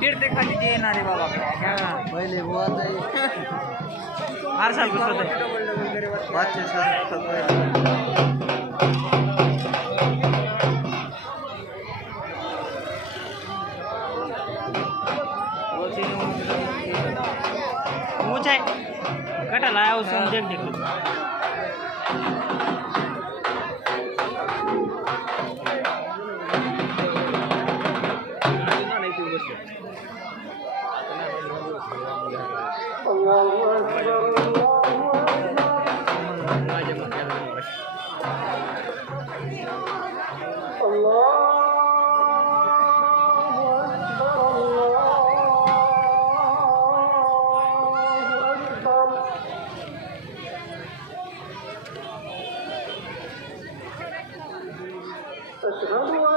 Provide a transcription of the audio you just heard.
फिरते खाली ते येणारे बाबा पहिले बुवाच आहे हर साल कुछ होता है 500 ऊंचा है कटा लाया उसमें देख देख أشهد